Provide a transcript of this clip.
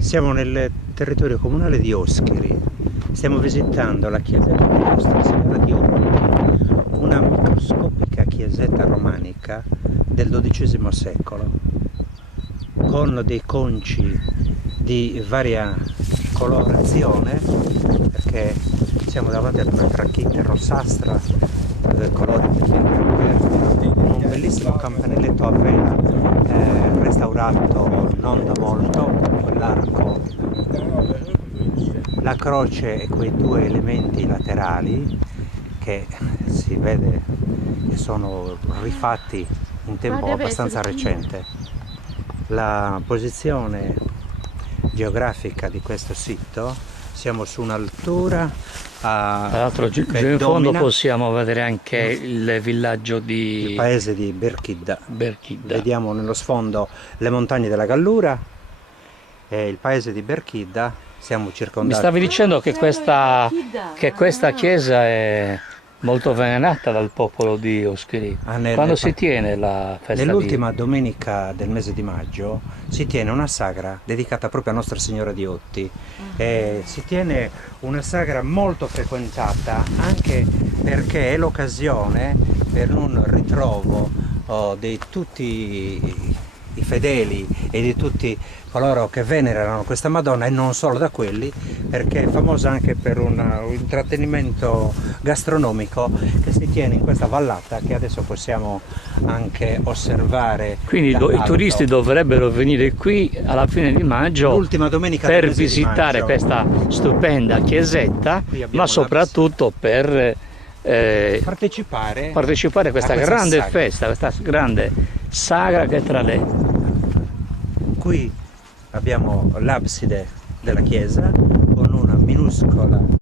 Siamo nel territorio comunale di Oschiri, stiamo visitando la chiesetta di Nostra Signora di Otti, una microscopica chiesetta romanica del XII secolo, con dei conci di varia colorazione, perché siamo davanti ad una tracchite rossastra, colori verde, un bellissimo campanelletto a vela restaurato non da molto, quell'arco, la croce e quei due elementi laterali che si vede che sono rifatti in tempo abbastanza recente. La posizione geografica di questo sito, siamo su un'altura tra l'altro giù in fondo possiamo vedere anche il villaggio di... il paese di Berchidda. Berchidda. Vediamo nello sfondo le montagne della Gallura e il paese di Berchidda. Siamo circondati. Mi stavi dicendo che questa chiesa è molto venerata dal popolo di Oschiri. Quando si tiene la festa? Nell'ultima domenica del mese di maggio si tiene una sagra dedicata proprio a Nostra Signora di Otti. Si tiene una sagra molto frequentata anche perché è l'occasione per un ritrovo di tutti i fedeli e di tutti coloro che venerano questa Madonna, e non solo da quelli, perché è famosa anche per un intrattenimento gastronomico che si tiene in questa vallata che adesso possiamo anche osservare. Quindi i turisti dovrebbero venire qui alla fine di maggio, l'ultima domenica per visitare questa stupenda chiesetta, ma soprattutto per partecipare a questa grande sagra. Festa, questa grande sagra che tra le... Qui abbiamo l'abside della chiesa,